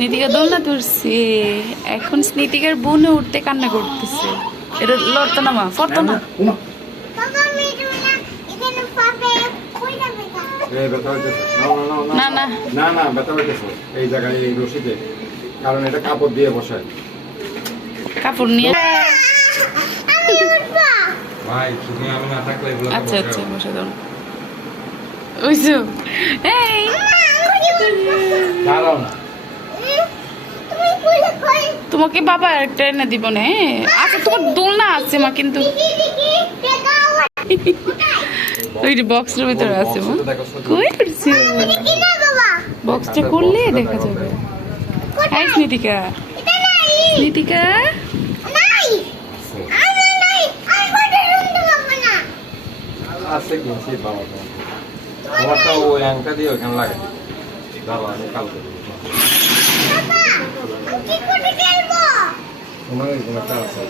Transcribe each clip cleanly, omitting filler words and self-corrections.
স্মৃতিকা দোলনা তুলছে, এখন স্মৃতিকার বোনে উঠতে কান্না করতেছে। এটা লড়তো না মা, ফরতো না। না না না না ব্যথা পাইতেছে এই জায়গায়, এই রশিতে, কারণ এটা কাপড় দিয়ে বসায়। কাপড় নিয়ে ভাই তুমি আমি না থাকলে এগুলো আচ্ছা আচ্ছা বসে দাও। বুঝছো? এই দাঁড়াও না। তোমাকে বাবা একটা এনে দিব না। আচ্ছা তোমার দোলনা আছে মা, কিন্তু ওই বক্সের ভিতরে আছে মা। কই করছি বক্সটা করলে দেখা যাবে। এই স্মৃতিকা, স্মৃতিকা আছে কিনছি বাবা, তোমারটা ওই আংটা দিয়ে ওখানে লাগে। দাঁড়াও আমি কালকে তোমার একটা আছে,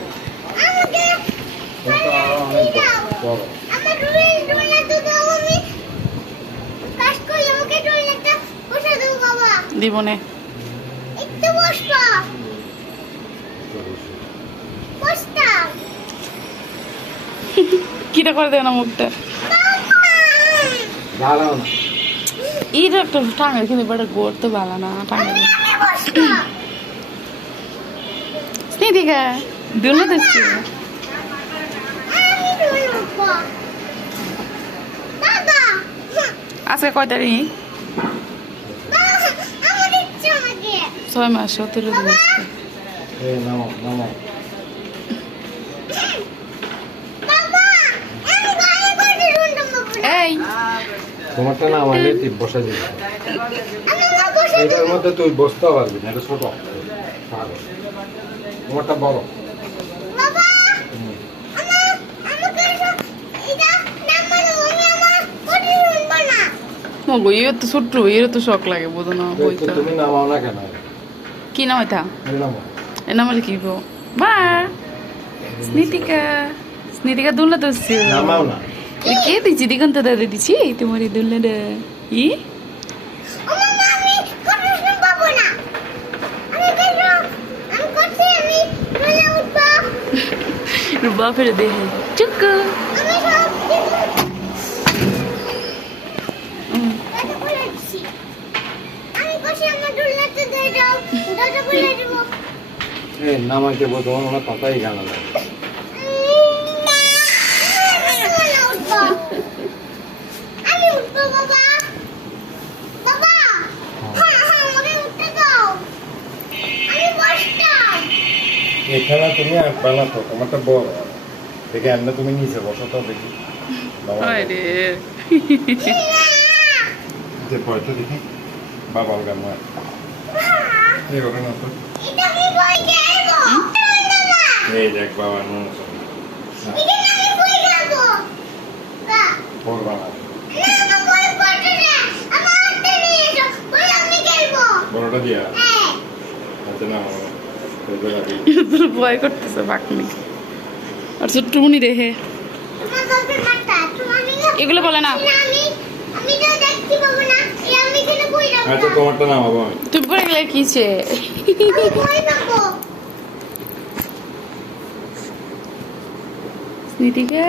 ওটা অনেক বড়। দিব না। কিটা করে দেয় না মুখটা। দাঁড়াও না। এইটা একটা টাঙ্গা, কিন্তু বেটা গোড় তো ভালো না টাঙ্গা। স্মৃতিকা দোলনা দেখছি। আজকে কয় তারিখ? 6 মাস 17 দিন আজকে। এই নামো নামো। এই তোমারটা না আমার টিপ বসা দিবে। এটার মধ্যে তুই বসতে পারবি না, এটা ছোট। তোমারটা বড়। মগো এর তো ছোট্ট, এর তো শখ লাগে বোঝো না বইটা। তুমি নামাও না কেন? কি নাম এটা? নামো। এর নাম কি গো? মা স্মৃতিকা, স্মৃতিকা দোলনা তো নামাও না। কে দিচ্ছি? দিগন্ত দাদা দিচ্ছি তোমার এই দোলনাটা। ই বাপের দেখে চুক্কু। নামাইতে বলতো আমার কথাই গান লাগে। এখানে তুমি আসবে না তো, তোমারটা বড় দেখে আমরা তুমি নিচে বসো তো দেখি। যে পয়সা দেখি বাবা গান এইভাবে না তো। এই দেখ বাবা নুন বলবা না, বড়টা দিয়া আচ্ছা না ভয় করতেছে বাকনি আর ছোট্টমুনি রেহে এগুলো বলে না। আচ্ছা তোমারটা নামাবো আমি। তুমি পরে গেলে কিছে স্মৃতিকা।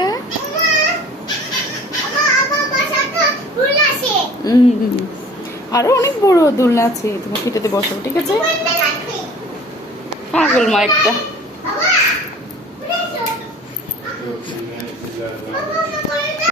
আরো অনেক বড় দোলনা আছে, তোমার পিঠাতে বসো ঠিক আছে। পাগল মা একটা।